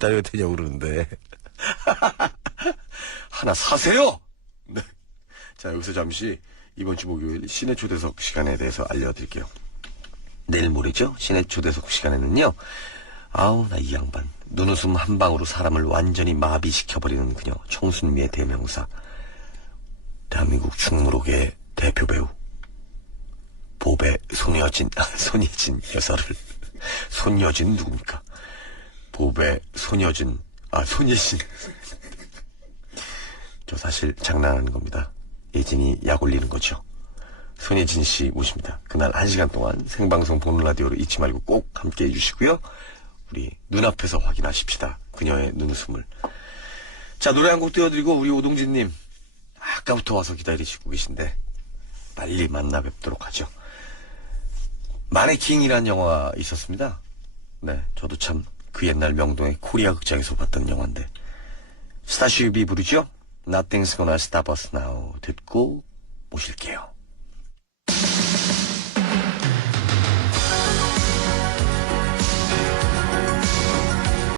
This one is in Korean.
다녀야 되냐고 그러는데. 하나 사세요! 네. 자, 여기서 잠시 이번 주 목요일 신의 초대석 시간에 대해서 알려드릴게요. 내일 모레죠? 신의 초대석 시간에는요. 아우, 나 이 양반. 눈웃음 한 방으로 사람을 완전히 마비시켜버리는 그녀. 청순미의 대명사. 대한민국 충무록의 대표 배우. 보배 손여진, 아, 손예진 여사를. 손여진 누굽니까? 보배 손여진, 아, 손예진. 저 사실 장난하는 겁니다. 예진이 약 올리는 거죠. 손예진 씨 모십니다. 그날 한 시간 동안 생방송 보는 라디오로 잊지 말고 꼭 함께 해주시고요. 우리 눈앞에서 확인하십시다. 그녀의 눈웃음을. 자, 노래 한 곡 띄워드리고 우리 오동진님 아까부터 와서 기다리시고 계신데 빨리 만나 뵙도록 하죠. 마네킹이라는 영화 있었습니다. 네, 저도 참 그 옛날 명동의 코리아 극장에서 봤던 영화인데 스타쉽이 부르죠? Nothing's gonna stop us now 듣고 모실게요.